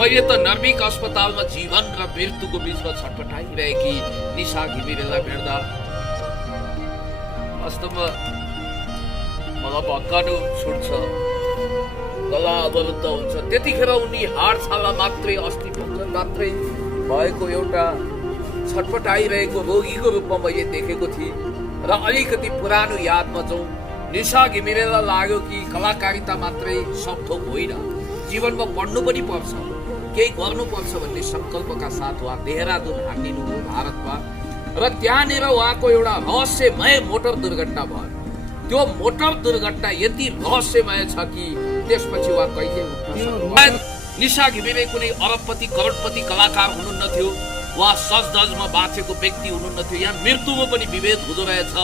मैले त नर्भिक अस्पतालमा जीवन र मृत्युको बीचमा छटपटाइरहेकी निशा घिमिरेलाई भेट्दा वास्तवमा मलाई भक्कानु छुट्छ, गला अवरुद्ध हुन्छ। त्यतिखेर उनी हाडछाला मात्रै, अस्थि पञ्जर मात्रै भएको एउटा छटपटाइरहेको रोगीको रूपमा मैले देखेको थिएँ। र अलिकति पुरानो यादमा जाउँ, निशा घिमिरेलाई लाग्यो कि कलाकारिता मात्रै सब थोक होइन, जीवनमा पढ्नु पनि पर्छ, केही गर्नुपर्छ भन्ने संकल्पका साथ उहाँ देहरादून हानिनु हो भारतमा। र त्यहाँनिर उहाँको एउटा रहस्यमय मोटर दुर्घटना भयो। त्यो मोटर दुर्घटना यति रहस्यमय छ कि त्यसपछि उहाँ कहिले उठ्न। निशा घिमिरे कुनै अरबपति करोडपति कलाकार हुनुहुन्न थियो, उहाँ सजधजमा बाँचेको व्यक्ति हुनुहुन्न थियो। यहाँ मृत्युमा पनि विभेद हुँदो रहेछ,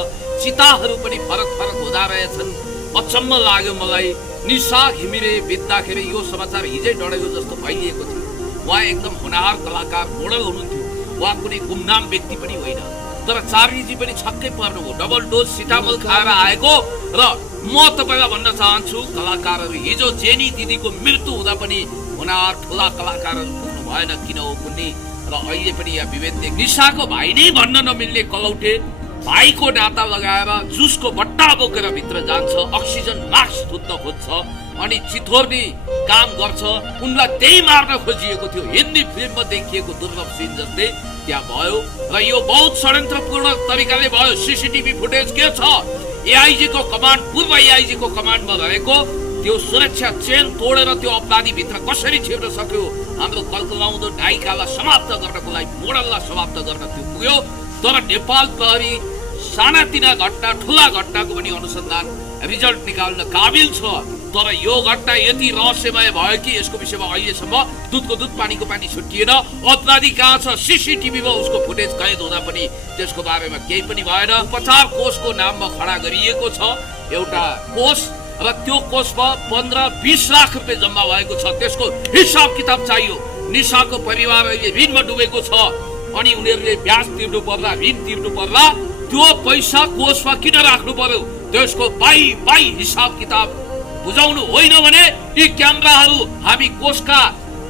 चिताहरू पनि फरक फरक हुँदा रहेछन्। अचम्म लाग्यो मलाई। निशा घिमिरे बित्दाखेरि यो समाचार हिजै डढेको जस्तो भइएको थियो। उहाँ एकदम होनहार कलाकार, मोडल हुनुहुन्थ्यो। उहाँ कुनै गुमनाम व्यक्ति पनि होइन। तर चार्लीजी पनि छक्कै पर्नुभयो, डबल डोज सिटामोल खाएर आएको। र म तपाईँलाई भन्न चाहन्छु, कलाकारहरू हिजो जेनी दिदीको मृत्यु हुँदा पनि होनहार ठुला कलाकारहरू पुग्नु भएन, किन हो कुनै। र अहिले पनि यहाँ विभेद देख। निशाको भाइ नै भन्न नमिल्ने कलौटे भाइको नाता लगाएर जुसको बट्टा बोकेर भित्र जान्छ, अक्सिजन मास्क थुत्न खोज्छ अनि चिथोर्ने काम गर्छ। उनलाई त्यही मार्न खोजिएको थियो। हिन्दी फिल्ममा देखिएको दुर्लभ सिन जस्तै त्यहाँ भयो। र यो बहुत षड्यन्त्रपूर्ण तरिकाले भयो। सीसीटीभी फुटेज के छ? एआइजी को कमान्ड, पूर्व एआइजी को कमान्डमा रहेको त्यो सुरक्षा चेन तोडेर त्यो अपराधी भित्र कसरी छिर्न सक्यो? हाम्रो कलकलाउँदो ढाइकालाई समाप्त गर्नको लागि, मोडललाई समाप्त गर्न त्यो पुग्यो। तर नेपाल प्रहरी सानातिना घटना, ठुला घटनाको पनि अनुसन्धान रिजल्ट निकाल्न काबिल छ। तर यो घटना यति रहस्यमय भयो कि यसको विषयमा अहिलेसम्म दुधको दुध पानीको पानी छुटिएन। अपराधी कहाँ छ? सीसीटीभीमा उसको फुटेज कैद हुँदा पनि त्यसको बारेमा केही पनि भएन। 50 कोषको नाममा खडा गरिएको छ एउटा कोष, र त्यो कोषमा 15-20 लाख रुपियाँ जम्मा भएको छ। त्यसको हिसाब किताब चाहियो। निशाको परिवार अहिले ऋणमा डुबेको छ अनि उनीहरूले ब्याज तिर्नु पर्ला, ऋण तिर्नु पर्ला। त्यो पैसा कोषमा किन राख्नु पर्यो? त्यसको बाई हिसाब किताब बुझाउनु होइन भने यी क्यामेराहरू हामी कोषका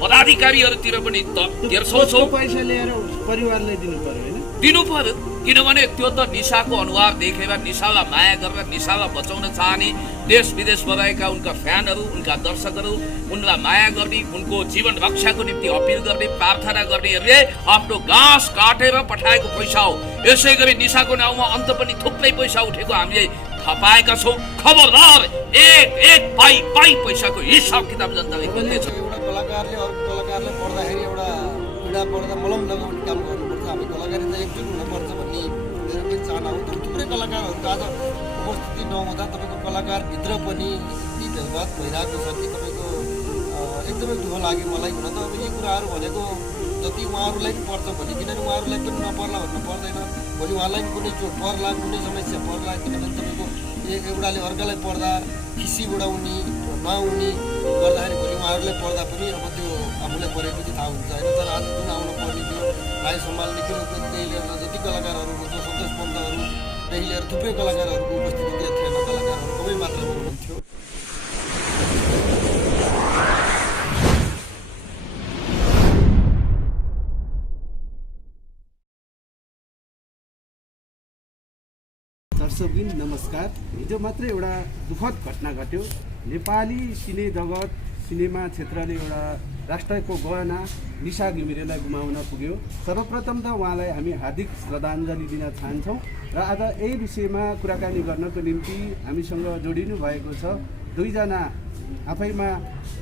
पदाधिकारीहरूतिर पनि तेर्छौँ। पैसा ल्याएर परिवारलाई दिनु पर्यो, किनभने त्यो त निशाको अनुहार देखेर, निशालाई माया गरेर, निशालाई बचाउन चाहने देश विदेशमा रहेका उनका फ्यानहरू, उनका दर्शकहरू उनलाई माया गर्ने, उनको जीवन रक्षाको निम्ति अपिल गर्ने, प्रार्थना गर्नेहरूले आफ्नो घाँस काटेर पठाएको पैसा हो। यसै गरी निशाको नाउँमा अन्त पनि थुप्रै पैसा उठेको हामीले थाहा पाएका छौँ। खबरदार, एक पाई पैसाको हिसाब किताब जनताले खोज्दैछ। एउटा कलाकारले अर्को कलाकारले पढ्दाखेरि एउटा पीडा पर्दा मलम लगाउने काम गर्नुपर्छ। हामी कलाकारिता एकजुट हुनुपर्छ भन्ने मेरो पनि चाहना हो। तर थुप्रै कलाकारहरूको आज उपस्थिति नहुँदा तपाईँको कलाकारभित्र पनि यति भेदभाव भइरहेको छ कि तपाईँको एकदमै दुःख लाग्यो मलाई। हुन त अब यी कुराहरू भनेको जति उहाँहरूलाई पनि पर्छ भोलि, किनभने उहाँहरूलाई पनि नपर्ला भन्नु पर्दैन। भोलि उहाँलाई पनि कुनै चोट पर्ला, कुनै समस्या पर्ला, किनभने तपाईँको एउटाले अर्कालाई पर्दा खिसी उडाउने नहुने गर्दाखेरि भोलि उहाँहरूलाई पर्दा पनि अब त्यो आफूलाई परेको चाहिँ थाहा हुन्छ होइन। तर आज जुन आउनु पर्ने थियो राई सम्हाल्ने किनदेखि लिएर जति कलाकारहरू हुन्छ, सन्तोष पन्तहरूदेखि लिएर थुप्रै कलाकारहरूको उपस्थिति त्यहाँ थिएन। कलाकारहरू कमै मात्रामा हुनुहुन्थ्यो। दर्शकबिन नमस्कार। हिजो मात्रै एउटा दुःखद घटना घट्यो। नेपाली सिने जगत, सिनेमा क्षेत्रले एउटा राष्ट्रको गहना निशा घिमिरेलाई गुमाउन पुग्यो। सर्वप्रथम त उहाँलाई हामी हार्दिक श्रद्धाञ्जली दिन चाहन्छौँ। र आज यही विषयमा कुराकानी गर्नको निम्ति हामीसँग जोडिनु भएको छ दुईजना आफैमा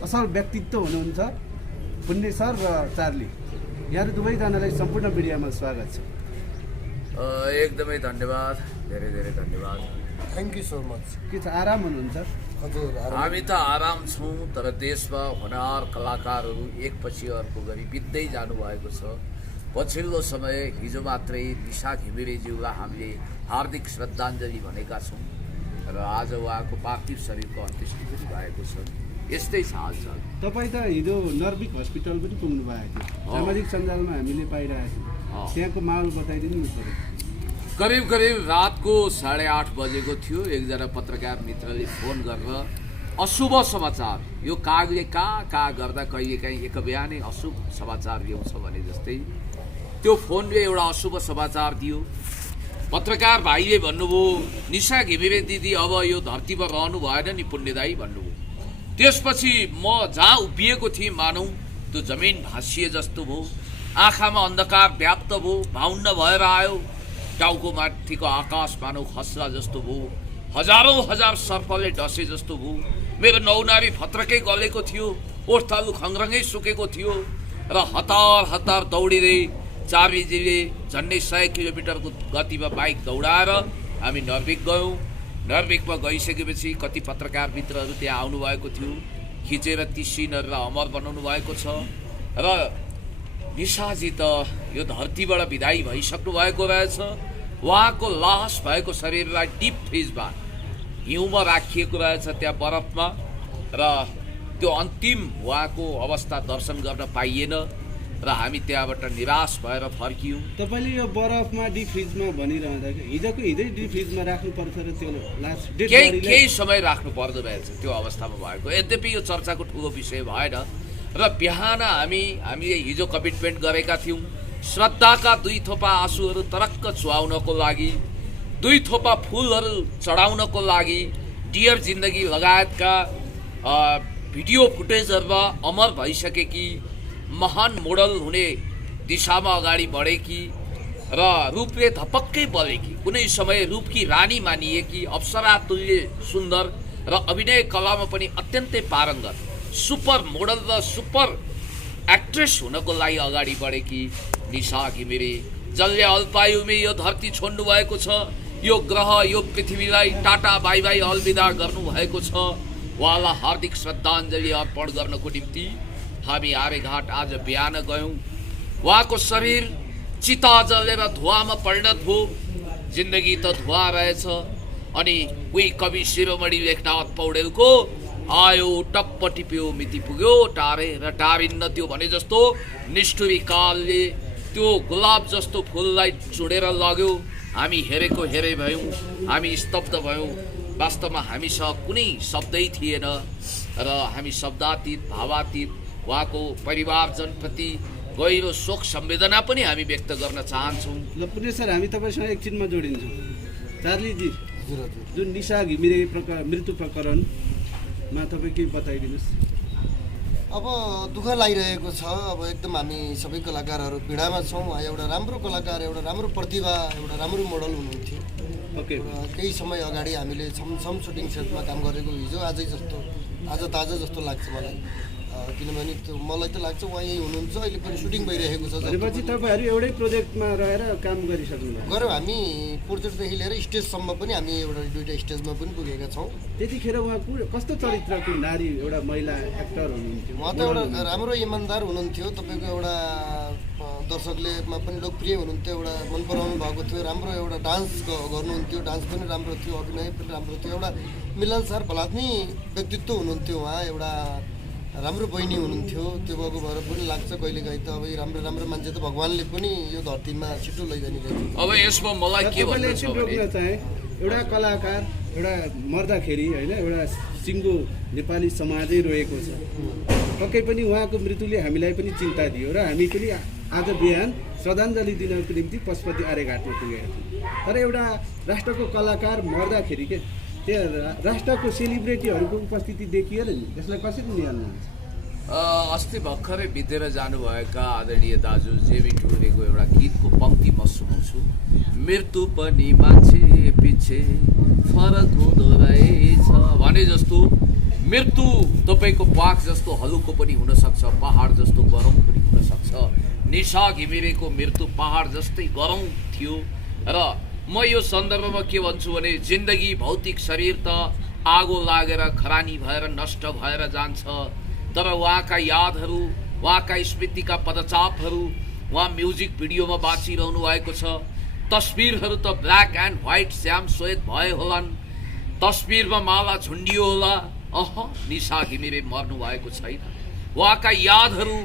असल व्यक्तित्व हुनुहुन्छ, पुण्य सर र चार्ली। यहाँहरू दुवैजनालाई सम्पूर्ण मिडियामा स्वागत छ। एकदमै धन्यवाद, धेरै धेरै धन्यवाद। Thank you so much. के छ, आराम हुनुहुन्छ? हजुर, हामी त आराम छौँ, तर देशमा होनहार कलाकारहरू एकपछि अर्को गरी बित्दै जानुभएको छ। पछिल्लो समय हिजो मात्रै निशा घिमिरेज्यूलाई हामीले हार्दिक श्रद्धाञ्जली भनेका छौँ र आज उहाँको पार्थिव शरीरको अन्त्येष्टि पनि भएको छ। यस्तै छ हालचाल। तपाईँ त हिजो नर्भिक हस्पिटल पनि पुग्नु भएको थियो, सामाजिक सञ्जालमा हामीले पाइरहेको थियौँ। त्यहाँको माहौल बताइदिनु न सर। करिब रातको 8:30 बजेको थियो। एकजना पत्रकार मित्रले फोन गरेर अशुभ समाचार यो कागले का गर्दा कहिलेकाहीँ एक बिहानै अशुभ समाचार ल्याउँछ भने जस्तै त्यो फोनले एउटा अशुभ समाचार दियो। पत्रकार भाइले भन्नुभयो निशा घिमिरे दिदी अब यो धरतीमा रहनु भएन नि पुण्यदायी भन्नुभयो। त्यसपछि म जहाँ उभिएको थिएँ मानौँ त्यो जमिन भाँसिए जस्तो भयो, आँखामा अन्धकार व्याप्त भयो, भाउन्न भएर आयो, टाउको माथिको आकाश मानौ खस्ला जस्तो भयो, हजारौँ हजार सर्पले डसे जस्तो भयो। मेरो नौनारी फत्रकै गलेको थियो, ओठतालु खङ्ग्रङै सुकेको थियो र हतार दौडिँदै चाबीजीले झन्डै 100 किलोमिटरको गतिमा बाइक दौडाएर हामी नर्विक गयौँ। नर्विकमा गइसकेपछि कति पत्रकार मित्रहरू त्यहाँ आउनुभएको थियो, खिचेर ती सिनहरूलाई अमर बनाउनु भएको छ र निशाजी त यो धरतीबाट विदाई भइसक्नु भएको रहेछ। उहाँको लास भएको शरीरलाई डिप फ्रिजमा हिउँमा राखिएको रहेछ त्यहाँ बरफमा र त्यो अन्तिम उहाँको अवस्था दर्शन गर्न पाइएन र हामी त्यहाँबाट निराश भएर फर्कियौँ। तपाईँले यो बरफमा डिप फ्रिजमा भनिरहँदाखेरि हिजै डिप फ्रिजमा राख्नुपर्छ र त्यो लास्ट केही समय राख्नु पर्दो रहेछ त्यो अवस्थामा भएको। यद्यपि यो चर्चाको ठुलो विषय भएन र बिहान हामीले हिजो कमिटमेन्ट गरेका थियौँ श्रद्धाका 2 थोपा आँसुहरू तरक्क चुहाउनको लागि, 2 थोपा फुलहरू चढाउनको लागि डियर जिन्दगी लगायतका भिडियो फुटेजहरूमा अमर भइसकेकी महान मोडल हुने दिशामा अगाडि बढेकी र रूपले धपक्कै बलेकी, कुनै समय रूपकी रानी मानिएकी, अप्सरा तुल्य सुन्दर र अभिनय कलामा पनि अत्यन्तै पारङ्गत सुपर मोडल र सुपर एक्ट्रेस हुनको लागि अगाडि बढेकी निशा घिमिरे, जसले अल्पायुमै यो धरती छोड्नु भएको छ, यो ग्रह यो पृथ्वीलाई टाटा बाई बाई अलविदा गर्नुभएको छ। उहाँलाई हार्दिक श्रद्धाञ्जली अर्पण गर्नको निम्ति हामी आर्यघाट आज बिहान गयौँ। उहाँको शरीर चिता जलेर धुवामा परिणत भयो, जिन्दगी त धुवा रहेछ। अनि उही कवि शिरोमणि लेखनाथ पौडेलको आयो टप्प टिप्यो मिति पुग्यो टारे र टारिन्न त्यो भने जस्तो निष्ठुरी कालले त्यो गुलाब जस्तो फुललाई चुडेर लग्यो। हामी हेरेको हेरे भयौँ, हामी स्तब्ध भयौँ। वास्तवमा हामीसँग कुनै शब्दै थिएन र हामी शब्दातीत भावातीत उहाँको परिवारजनप्रति गहिरो शोक संवेदना पनि हामी व्यक्त गर्न चाहन्छौँ। ल पुण्य सर, हामी तपाईँसँग एकछिनमा जोडिन्छौँ। चार्लीजी, जुन निशा घिमिरे मृत्यु प्रकरणमा तपाईँ के बताइदिनुहोस्। अब दुःख लागिरहेको छ। अब एकदम हामी सबै कलाकारहरू पीडामा छौँ। उहाँ एउटा राम्रो कलाकार, एउटा राम्रो प्रतिभा, एउटा राम्रो मोडल हुनुहुन्थ्यो। ओके, केही समय अगाडि हामीले छमछम सुटिङ सेटमा काम गरेको हिजो आज ताजा जस्तो लाग्छ मलाई। किनभने त्यो मलाई त लाग्छ उहाँ यहीँ हुनुहुन्छ, अहिले पनि सुटिङ भइरहेको छ। भनेपछि तपाईँहरू एउटै प्रोजेक्टमा रहेर काम गरिसक्नुभयो? गऱ्यौँ। हामी प्रोजेक्टदेखि लिएर स्टेजसम्म पनि हामी एउटा 2टा स्टेजमा पनि पुगेका छौँ। त्यतिखेर उहाँ कस्तो चरित्रको नारी, एउटा महिला एक्टर हुनुहुन्थ्यो? उहाँ त एउटा राम्रो इमान्दार हुनुहुन्थ्यो। तपाईँको एउटा दर्शकले पनि लोकप्रिय हुनुहुन्थ्यो, एउटा मन पराउनु भएको थियो। राम्रो एउटा डान्स गर्नुहुन्थ्यो, डान्स पनि राम्रो थियो, अभिनय पनि राम्रो थियो। एउटा मिलनसार भलात्मी व्यक्तित्व हुनुहुन्थ्यो उहाँ। एउटा राम्रो बहिनी हुनुहुन्थ्यो। त्यो भएको भएर पनि लाग्छ कहिलेकाहीँ त अब राम्रो मान्छे त भगवान्ले पनि यो धरतीमा छिटो लैजाने रहेछ। अब यसमा मलाई के भन्नु छ भने एउटा कलाकार एउटा मर्दाखेरि होइन, एउटा सिङ्गो नेपाली समाजै रोएको छ। पक्कै पनि उहाँको मृत्युले हामीलाई पनि चिन्ता दियो र हामी पनि आज बिहान श्रद्धाञ्जली दिनको निम्ति पशुपति आर्यघाटमा पुगेका थियौँ। तर एउटा राष्ट्रको कलाकार मर्दाखेरि के त्यहाँ राष्ट्रको सेलिब्रेटीहरूको उपस्थिति देखिएन नि, यसलाई कसरी निहाल्नुहुन्छ? अस्ति भर्खरै बितेर जानुभएका आदरणीय दाजु जेबी टुरेको एउटा गीतको पङ्क्ति म सुनाउँछु। मृत्यु पनि मान्छे पछि फरक हुँदो रहेछ भने जस्तो मृत्यु तपाईँको पाक जस्तो हलुको पनि हुनसक्छ, पहाड जस्तो गरौँ पनि हुनसक्छ। निशा घिमिरेको मृत्यु पहाड जस्तै गरौँ थियो र म यो सन्दर्भमा के भन्छु भने जिन्दगी भौतिक शरीर त आगो लागेर खरानी भएर नष्ट भएर जान्छ, तर उहाँका यादहरू, उहाँका स्मृतिका पदचापहरू उहाँ म्युजिक भिडियोमा बाँचिरहनु भएको छ। तस्बिरहरू त ब्ल्याक एन्ड व्हाइट श्याम श्वेत भए होलान्, तस्बिरमा माला झुन्डियो होला। निशा घिमिरे मर्नु भएको छैन। उहाँका यादहरू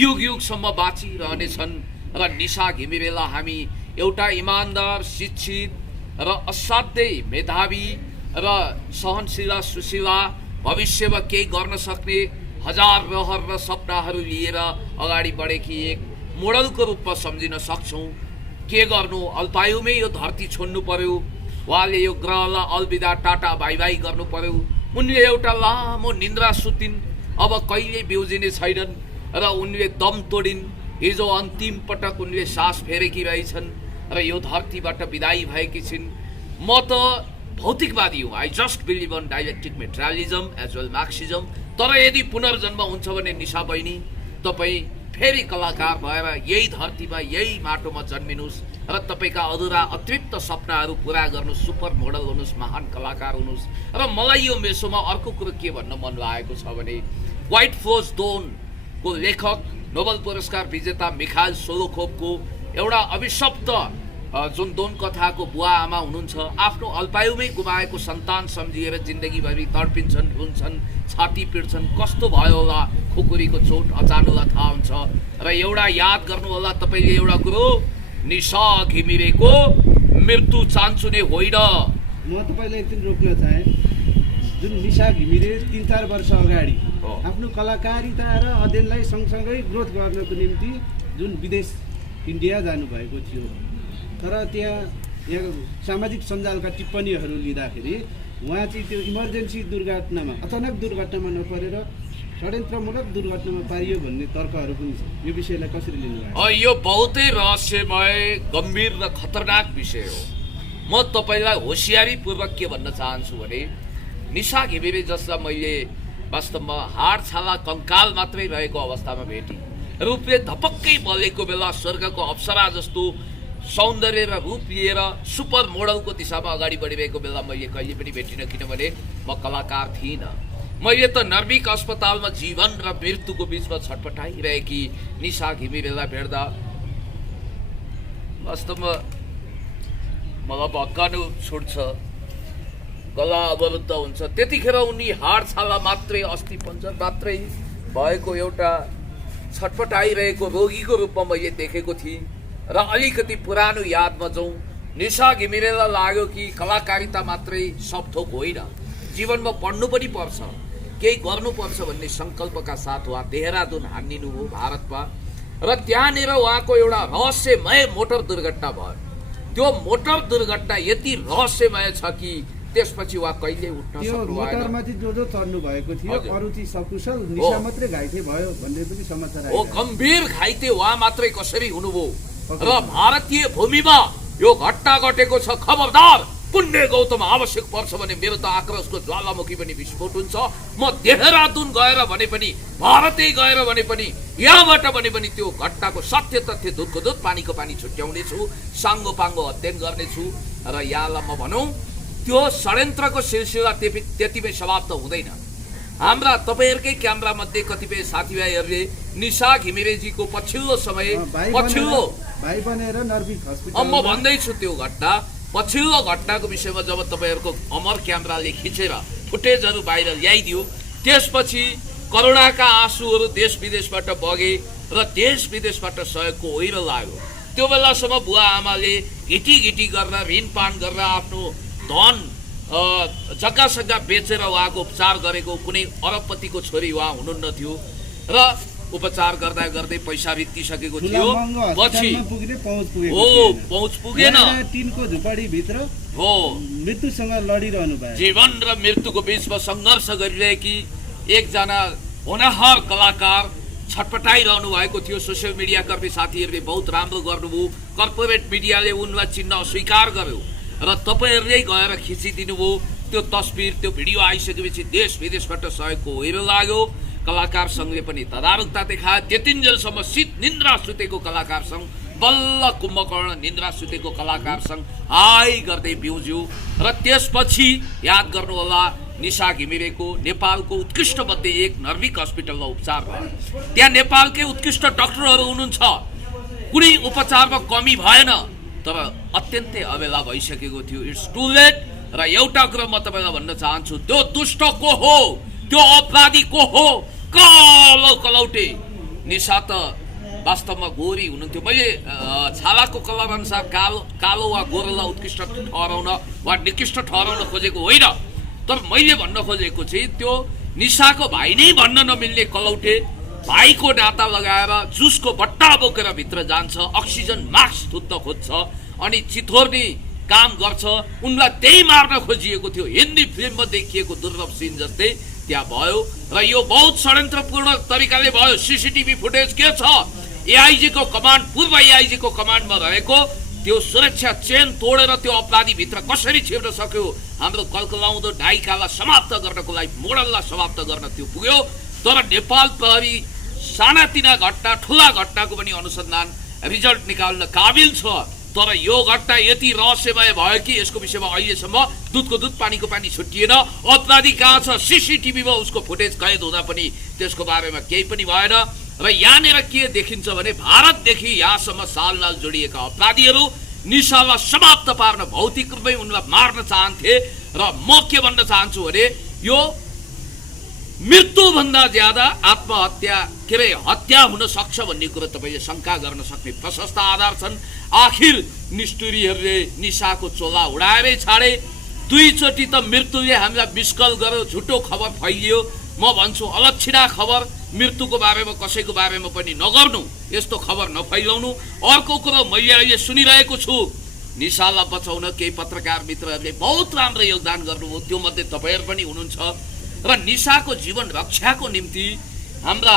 युग युगसम्म बाँचिरहनेछन् र निशा घिमिरेलाई हामी एउटा इमान्दार, शिक्षित र असाध्यै मेधावी र सहनशीला, सुशीला भविष्यमा केही गर्न सक्ने हजार रहर र सपनाहरू लिएर अगाडि बढेकी एक मोडलको रूपमा सम्झिन सक्छौँ। के गर्नु, अल्पायुमै यो धरती छोड्नु पर्यो, उहाँले यो ग्रहलाई अलविदा टाटा बाई बाई गर्नु पर्यो। उनले एउटा लामो निन्द्रा सुतिन्, अब कहिले बिउजिने छैनन् र उनले दम तोडिन्। हिजो अन्तिम पटक उनले सास फेरेकी रहेछन् र यो धरतीबाट विदाई भएकी छिन्। म त भौतिकवादी हुँ, I just believe in dialectic materialism as well Marxism. तर यदि पुनर्जन्म हुन्छ भने निशा बहिनी, तपाईँ फेरि कलाकार भएर यही धरतीमा यही माटोमा जन्मिनुहोस् र तपाईँका अधुरा अतृप्त सपनाहरू पुरा गर्नुहोस्, सुपर मोडल हुनुहोस्, महान कलाकार हुनुहोस्। र मलाई यो मेसोमा अर्को कुरो के भन्न मन लागेको छ भने व्हाइट फ्लोज डोनको लेखक नोबेल पुरस्कार विजेता मिखाइल सोलोखोभको एउटा अभिशप्त जुन दोन कथाको बुवा आमा हुनुहुन्छ, आफ्नो अल्पायुमै गुमाएको सन्तान सम्झिएर जिन्दगीभरि तडपिन्छन्, रुन्छन्, छाती पिट्छन्। कस्तो भयो होला खुकुरीको चोट, अचानकलाई थाहा हुन्छ। र एउटा याद गर्नु होला तपाईँले एउटा कुरो, निशा घिमिरेको मृत्यु चाहन्छु नै होइन। म तपाईँलाई एकदिन रोक्न चाहे, जुन निशा घिमिरे 3-4 वर्ष अगाडि आफ्नो कलाकारिता र अध्ययनलाई सँगसँगै ग्रोथ गर्नको निम्ति जुन विदेश इन्डिया जानुभएको थियो, तर यहाँ सामाजिक सञ्जालका टिप्पणीहरू लिँदाखेरि उहाँ चाहिँ त्यो इमर्जेन्सी दुर्घटनामा, अचानक दुर्घटनामा नपरेर षड्यन्त्रमूलक दुर्घटनामा पारियो भन्ने तर्कहरू पनि छ। यो विषयलाई कसरी लिनुभएको? यो बहुतै रहस्यमय, गम्भीर र खतरनाक विषय हो। म तपाईँलाई होसियारीपूर्वक के भन्न चाहन्छु भने निशा घिमिरे जसलाई मैले वास्तवमा हाड छाला कङ्काल मात्रै रहेको अवस्थामा भेटेँ, रूपले धपक्कै बलेको बेला स्वर्गको अप्सरा जस्तो सौन्दर्य र रूप लिएर सुपर मोडलको दिशामा अगाडि बढिरहेको बेला मैले कहिले पनि भेटिनँ, किनभने म कलाकार थिइनँ। मैले त नर्भिक अस्पतालमा जीवन र मृत्युको बिचमा छटपटाइरहेकी निशा घिमिरेलाई भेट्दा वास्तवमा मलाई भक्कानु छुट्छ, गला अवरुद्ध हुन्छ। त्यतिखेर उनी हाड छाला मात्रै, अस्थि पञ्जर मात्रै भएको एउटा छटपटाइरहेको रोगीको रूपमा मैले देखेको थिएँ। र अलिकति पुरानो यादमा जाउँ, निशा घिमिरेलाई लाग्यो कि कलाकारिता मात्रै सब थोक होइन, जीवनमा पढ्नु पनि पर्छ, केही गर्नुपर्छ भन्ने सङ्कल्पका साथ उहाँ देहरादून हानिनु हो भारतमा। र त्यहाँनिर उहाँको एउटा रहस्यमय मोटर दुर्घटना भयो। त्यो मोटर दुर्घटना यति रहस्यमय छ कि त्यसपछि उहाँ कहिले उठ्न सक्नु भएन। मोटरमा चाहिँ जो चढ्नु भएको थियो अरु चाहिँ सकुशल, निशा मात्रै घाइते भयो भन्ने पनि समाचार आयो। गम्भीर घाइते उहाँ मात्रै कसरी हुनुभयो? र भारतीय भूमिमा यो घटना घटेको छ, खबरदार पुण्य गौतम आवश्यक पर्छ भने मेरो त आक्रोशको ज्वालामुखी पनि विस्फोट हुन्छ। म देहरादून गएर भने पनि, भारतै गएर भने पनि, यहाँबाट भने पनि त्यो घटनाको सत्य तथ्य दुधको दुध पानीको पानी छुट्याउनेछु, साङ्गो पाङ्गो अध्ययन गर्नेछु। र यहाँलाई म भनौँ, त्यो षड्यन्त्रको सिलसिला त्यतिमै समाप्त हुँदैन। हाम्रा तपाईँहरूकै क्यामेरा मध्ये कतिपय साथीभाइहरूले निशा घिमिरेजीको पछिल्लो समय, पछिल्लो भाइ बनेर नर्भिक हस्पिटल, म भन्दैछु त्यो घटना, पछिल्लो घटनाको विषयमा जब तपाईँहरूको अमर क्यामेराले खिचेर फुटेजहरू बाहिर ल्याइदियो, त्यसपछि करुणाका आँसुहरू देश विदेशबाट बगे र देश विदेशबाट सहयोगको ओहिरो लाग्यो। त्यो बेलासम्म बुवा आमाले घिटी घिटी गरेर ऋणपान गरेर आफ्नो धन जग्गा सग्गा बेचेर उहाँको उपचार गरेको कुनै अरबपतिको छोरी उहाँ हुनुहुन्न थियो र उपचार गर्दा गर्दै पैसा बितिसकेको थियो। पछि पहुँच पुगेन, टिनको झुपडी भित्र हो मृत्युसँग लडिरहनु भयो। जीवन र मृत्युको बीचमा सङ्घर्ष गरिरहेकी एकजना होनहार कलाकार छटपटाइरहनु भएको थियो। सोसियल मिडिया कर्मी साथीहरूले बहुत राम्रो गर्नुभयो, कर्पोरेट मिडियाले उनलाई चिन्न अस्वीकार गर्यो र तपाईँहरूले गएर खिचिदिनु भयो त्यो तस्बिर, त्यो भिडियो आइसकेपछि देश विदेशबाट सहयोगको ओहिरो लाग्यो। कलाकार सङ्घले पनि तदारुकता देखायो। त्यतिन्जेलसम्म निन्द्रा सुतेको कलाकार सङ्घ बल्ल कुम्भकर्ण निन्द्रा सुतेको कलाकार सङ्घ हाई गर्दै बिउज्यो। र त्यसपछि याद गर्नुहोला, निशा घिमिरेको नेपालको उत्कृष्ट मध्ये एक नर्भिक हस्पिटलमा उपचार भयो। त्यहाँ नेपालकै उत्कृष्ट डाक्टरहरू हुनुहुन्छ, कुनै उपचारमा कमी भएन, तर अत्यन्तै अबेला भइसकेको थियो। It's too late. र एउटा कुरा म तपाईँलाई भन्न चाहन्छु, त्यो दुष्ट को हो, त्यो अपराधी को हो? कालो कलौटे। निशा त वास्तवमा गोरी हुनुहुन्थ्यो। मैले छालाको कलर अनुसार कालो वा गोरोलाई उत्कृष्ट ठहराउन वा निकृष्ट ठहराउन खोजेको होइन। तर मैले भन्न खोजेको चाहिँ त्यो निशाको भाइ नै भन्न नमिल्ने कलौटे भाइको नाता लगाएर जुसको बट्टा बोकेर भित्र जान्छ, अक्सिजन मास्क थुत्न खोज्छ अनि चिथोर्ने काम गर्छ। उनलाई त्यही मार्न खोजिएको थियो। हिन्दी फिल्ममा देखिएको दुर्लभ सिन जस्तै त्यहाँ भयो र यो बहुत षड्यन्त्रपूर्ण तरिकाले भयो। सीसीटीभी फुटेज के छ? एआइजी को कमान्ड, पूर्व एआइजी को कमान्डमा रहेको त्यो सुरक्षा चेन तोडेर त्यो अपराधी भित्र कसरी छिर्न सक्यो? हाम्रो कलकलाउँदो नायिकालाई समाप्त गर्नको लागि, मोडललाई समाप्त गर्न त्यो पुग्यो। तर नेपाल प्रहरी सानातिना घटना ठुला घटनाको पनि अनुसन्धान रिजल्ट निकाल्न काबिल छ। तर यो घटना यति रहस्यमय भयो कि यसको विषयमा अहिलेसम्म दुधको दुध पानीको पानी छुटिएन। अपराधी कहाँ छ? सीसीटीभीमा उसको फुटेज कैद हुँदा पनि त्यसको बारेमा केही पनि भएन। र यहाँनिर के देखिन्छ भने भारतदेखि यहाँसम्म सालनाल जोडिएका अपराधीहरू निशालाई समाप्त पार्न भौतिक रूपमै उनलाई मार्न चाहन्थे। र म के भन्न चाहन्छु भने यो मृत्युभन्दा ज्यादा आत्महत्या हत्या हुन सक्छ भन्ने कुरो तपाईँले शङ्का गर्न सक्ने प्रशस्त आधार छन्। आखिर निष्ठुरीहरूले निशाको चोला उडाएरै छाडे। दुईचोटि त मृत्युले हामीलाई मिसकल गर्यो, झुटो खबर फैलियो। म भन्छु अलक्षिणा खबर मृत्युको बारेमा कसैको बारेमा पनि नगर्नु, यस्तो खबर नफैलाउनु। अर्को कुरो मैले अहिले सुनिरहेको छु, निशालाई बचाउन केही पत्रकार मित्रहरूले बहुत राम्रो योगदान गर्नुभयो, त्यो मध्ये तपाईँहरू पनि हुनुहुन्छ। र निशाको जीवन रक्षाको निम्ति हाम्रा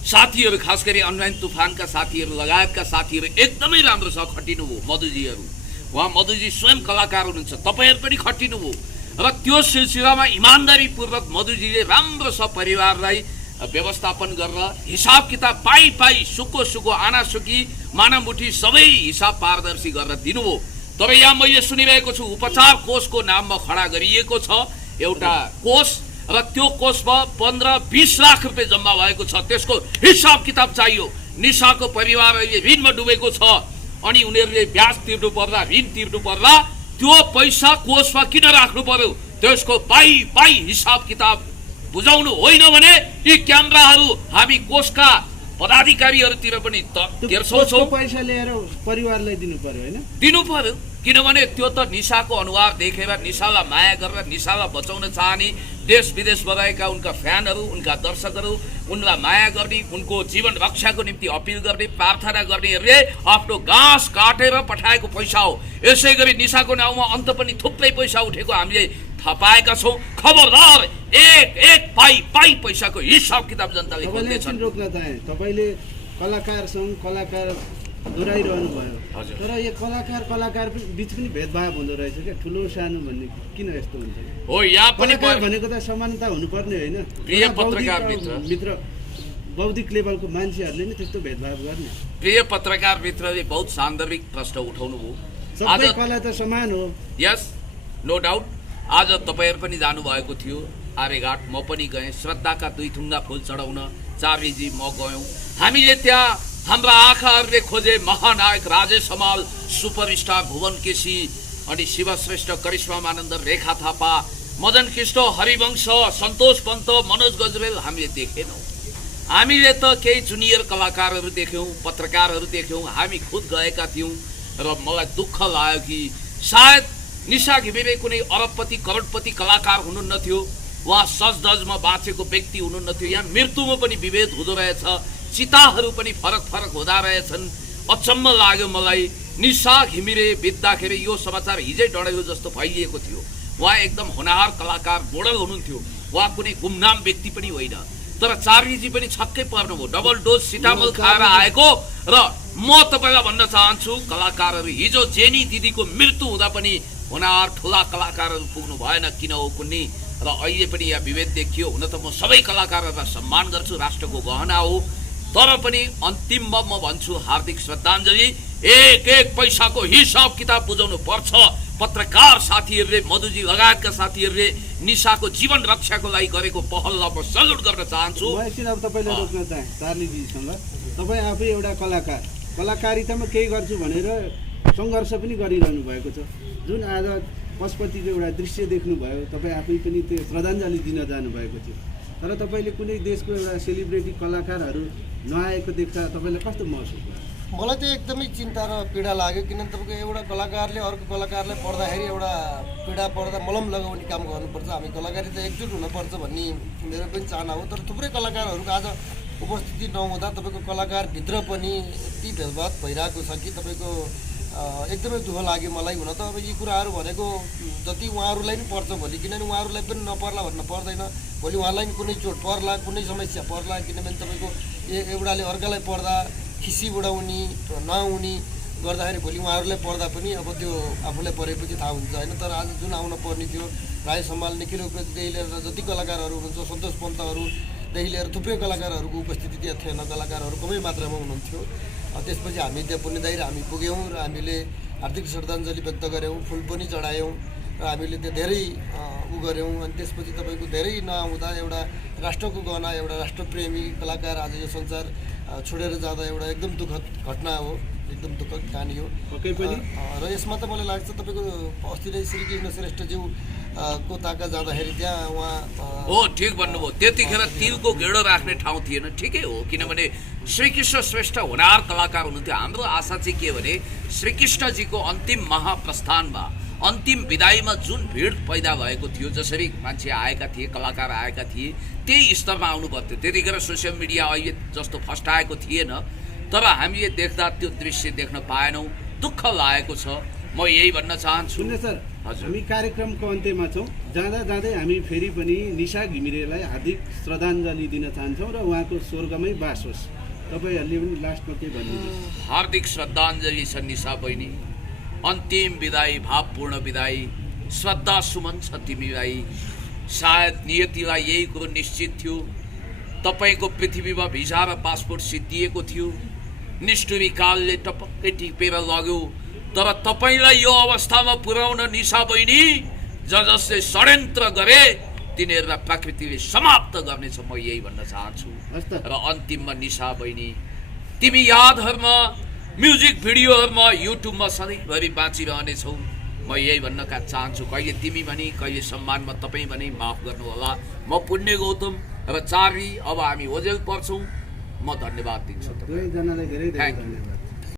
साथीहरू, खास गरी अनलाइन तुफानका साथीहरू लगायतका साथीहरू एकदमै राम्रोसँग खटिनुभयो। मधुजीहरू, उहाँ मधुजी स्वयं कलाकार हुनुहुन्छ, तपाईँहरू पनि खटिनुभयो। र त्यो सिलसिलामा इमान्दारीपूर्वक मधुजीले राम्रोसँग परिवारलाई व्यवस्थापन गरेर हिसाब किताब पाई सुको आनासुकी मानामुठी सबै हिसाब पारदर्शी गरेर दिनुभयो। तर यहाँ मैले सुनिरहेको छु उपचार कोषको नाममा खडा गरिएको छ एउटा कोष, र त्यो कोषमा 15-20 लाख रुपियाँ जम्मा भएको छ। त्यसको हिसाब किताब चाहियो। निशाको परिवार अहिले ऋणमा डुबेको छ अनि उनीहरूले ब्याज तिर्नु पर्दा, ऋण तिर्नु पर्दा त्यो पैसा कोषमा किन राख्नु पर्यो? त्यसको पाई हिसाब किताब बुझाउनु होइन भने यी क्यामेराहरू हामी कोषका पदाधिकारीहरूतिर पनि तेर्छौँ। पैसा ल्याएर परिवारलाई दिनु पर्यो होइन? दिनु पर्यो, किनभने त्यो त निशाको अनुहार देखेर, निशालाई माया गरेर, निशालाई बचाउन चाहने देश विदेशमा रहेका उनका फ्यानहरू, उनका दर्शकहरू उनलाई माया गर्ने, उनको जीवन रक्षाको निम्ति अपिल गर्ने, प्रार्थना गर्नेहरूले आफ्नो घाँस काटेर पठाएको पैसा हो। यसै गरी निशाको नाउँमा अन्त पनि थुप्रै पैसा उठेको हामीले थाहा पाएका छौँ। खबरदार, एक पाई पैसाको हिसाब किताब जनताले खोज्दैछन्। रोक्न चाहे तपाईँले कलाकारसँग कलाकार दोहोऱ्याइरहनु भयो, तर यो कलाकार बिच पनि भेदभाव हुँदो रहेछ क्या, ठुलो सानो भन्ने किन यस्तो हुन्छ? हो, यहाँ पनि भनेको त समानता हुनुपर्ने होइन? प्रिय पत्रकार मित्र बौद्धिक लेभलको मान्छेहरूले नै त्यस्तो भेदभाव गर्ने। प्रिय पत्रकार मित्रले बहुत सान्दर्भिक प्रश्न उठाउनु भयो। सबै कला त समान हो। यस, नो डाउट। आज तपाईँहरू पनि जानुभएको थियो आर्यघाट, म पनि गएँ। श्रद्धाका 2 थुङ्गा फुल चढाउन चार्लीजी म गयौँ। हामीले त्यहाँ हाम्रा आँखाहरूले खोजे महानायक राजेश हमाल, सुपरस्टार भुवन केसी अनि शिवश्रेष्ठ, करिश्मा मानन्द, रेखा थापा, मदन कृष्ण, हरिवंश, सन्तोष पन्त, मनोज गजरेल हामीले देखेनौँ। हामीले त केही जुनियर कलाकारहरू देख्यौँ, पत्रकारहरू देख्यौँ, हामी खुद गएका थियौँ। र मलाई दुःख लाग्यो कि सायद निशा घिमिरे कुनै अरबपति करोडपति कलाकार हुनुहुन्न थियो, उहाँ सजधजमा बाँचेको व्यक्ति हुनुहुन्न थियो। यहाँ मृत्युमा पनि विभेद हुँदो रहेछ, चिताहरू पनि फरक हुँदा रहेछन्। अचम्म लाग्यो मलाई। निशा घिमिरे बित्दाखेरि यो समाचार हिजै डढेको जस्तो फैलिएको थियो। उहाँ एकदम होनहार कलाकार, मोडल हुनुहुन्थ्यो, उहाँ कुनै गुमनाम व्यक्ति पनि होइन। तर चार्लीजी पनि छक्कै पर्नुभयो, डबल डोज सिटामोल खाएर आएको। र म तपाईँलाई भन्न चाहन्छु, कलाकारहरू हिजो जेनी दिदीको मृत्यु हुँदा पनि होनहार ठुला कलाकारहरू पुग्नु भएन, किन हो कुन्नी। र अहिले पनि यहाँ विभेद देखियो। हुन त म सबै कलाकारहरूलाई सम्मान गर्छु, राष्ट्रको गहना हो, तर पनि अन्तिममा म भन्छु हार्दिक श्रद्धाञ्जली। एक पैसाको हिसाब किताब बुझाउनु पर्छ। पत्रकार साथीहरूले, मधुजी लगायतका साथीहरूले निशाको जीवन रक्षाको लागि गरेको पहललाई म सल्युट गर्न चाहन्छु। म एकछिन अब तपाईँलाई रोक्न चाहे चार्लीजीसँग। तपाईँ आफै एउटा कलाकारितामा केही गर्छु भनेर सङ्घर्ष पनि गरिरहनु भएको छ। जुन आज पशुपतिको एउटा दृश्य देख्नुभयो, तपाईँ आफै पनि त्यो श्रद्धाञ्जली दिन जानुभएको थियो। तर तपाईँले कुनै देशको एउटा सेलिब्रिटी कलाकारहरू नआएको देख्दा तपाईँलाई कस्तो महसुस भयो? मलाई चाहिँ एकदमै चिन्ता र पीडा लाग्यो, किनभने तपाईँको एउटा कलाकारले अर्को कलाकारलाई पढ्दाखेरि एउटा पीडा पर्दा मलम लगाउने काम गर्नुपर्छ। हामी कलाकारी त एकजुट हुनुपर्छ भन्ने मेरो पनि चाहना हो। तर थुप्रै कलाकारहरूको आज उपस्थिति नहुँदा तपाईँको कलाकारभित्र पनि यति भेदभाव भइरहेको छ कि तपाईँको एकदमै दुःख लाग्यो मलाई। हुन त अब यी कुराहरू भनेको जति उहाँहरूलाई पनि पर्छ भोलि, किनभने उहाँहरूलाई पनि नपर्ला भन्न पर्दैन। भोलि उहाँलाई पनि कुनै चोट पर्ला, कुनै समस्या पर्ला, किनभने तपाईँको एउटाले अर्कालाई पर्दा खिसी उडाउने नहुने गर्दाखेरि भोलि उहाँहरूलाई पर्दा पनि अब त्यो आफूलाई परेपछि थाहा हुन्छ होइन। तर आज जुन आउन पर्ने थियो राय सम्हाल निखिल उपाध्यायदेखि लिएर जति कलाकारहरू हुनुहुन्छ, सन्तोष पन्तहरूदेखि लिएर थुप्रै कलाकारहरूको उपस्थिति त्यहाँ थिएन, कलाकारहरू कमै मात्रामा हुनुहुन्थ्यो। त्यसपछि हामी त्यहाँ पुण्यदायी र हामी पुग्यौँ र हामीले हार्दिक श्रद्धाञ्जली व्यक्त गऱ्यौँ, फुल पनि चढायौँ र हामीले त्यो धेरै उ गऱ्यौँ। अनि त्यसपछि तपाईँको धेरै नआउँदा एउटा राष्ट्रको गहना, एउटा राष्ट्रप्रेमी कलाकार आज यो संसार छोडेर जाँदा एउटा एकदम दुःखद घटना हो, एकदम दुःखद कहानी हो। र यसमा त मलाई लाग्छ तपाईँको अस्ति नै श्रीकृष्ण श्रेष्ठज्यू को ताका जाँदाखेरि त्यहाँ उहाँ हो, ठिक भन्नुभयो। त्यतिखेर तिलको गेडो राख्ने ठाउँ थिएन, ठिकै हो, किनभने श्रीकृष्ण श्रेष्ठ होनार कलाकार हुनुहुन्थ्यो। हाम्रो आशा चाहिँ के भने श्रीकृष्णजीको अन्तिम महाप्रस्थानमा, अन्तिम विदाईमा जुन भिड पैदा भएको थियो, जसरी मान्छे आएका थिए, कलाकार आएका थिए, त्यही स्तरमा आउनु पर्थ्यो। त्यतिखेर सोसियल मिडिया अहिले जस्तो फस्टाएको थिएन, तर हामीले देख्दा त्यो दृश्य देख्न पाएनौँ, दुःख लागेको छ। म यही भन्न चाहन्छु। सुन्ने सर, हामी कार्यक्रमको अन्त्यमा छौँ। जाँदा जाँदै हामी फेरि पनि निशा घिमिरेलाई हार्दिक श्रद्धाञ्जली दिन चाहन्छौँ र उहाँको स्वर्गमै बास होस्। तपाईँहरूले पनि लास्टमा के भन्नुहुन्छ? हार्दिक श्रद्धाञ्जली छ निशा बहिनी, अन्तिम विदाई, भावपूर्ण विदाई, श्रद्धा सुमन छ तिमीलाई। सायद नियतिलाई यही कुरो निश्चित थियो, तपाईँको पृथ्वीमा भिजा र पासपोर्ट सिद्धिएको थियो, निष्ठुरी कालले टपक्कै टिपेर लग्यो। तर तपाईँलाई यो अवस्थामा पुर्याउन निशा बहिनी, जसले षड्यन्त्र गरे तिनीहरूलाई प्रकृतिले समाप्त गर्नेछ, म यही भन्न चाहन्छु। र अन्तिममा निशा बहिनी, तिमी यादहरूमा, म्युजिक भिडियोहरूमा, युट्युबमा सधैँभरि बाँचिरहनेछौ, म यही भन्न चाहन्छु। कहिले तिमी भनी, कहिले सम्मानमा तपाईँ भनी, माफ गर्नुहोला। म पुण्य गौतम र चारी, अब हामी ओजेल पर्छौँ। म धन्यवाद दिन्छु। दुवैजनालाई धेरै धेरै धन्यवाद।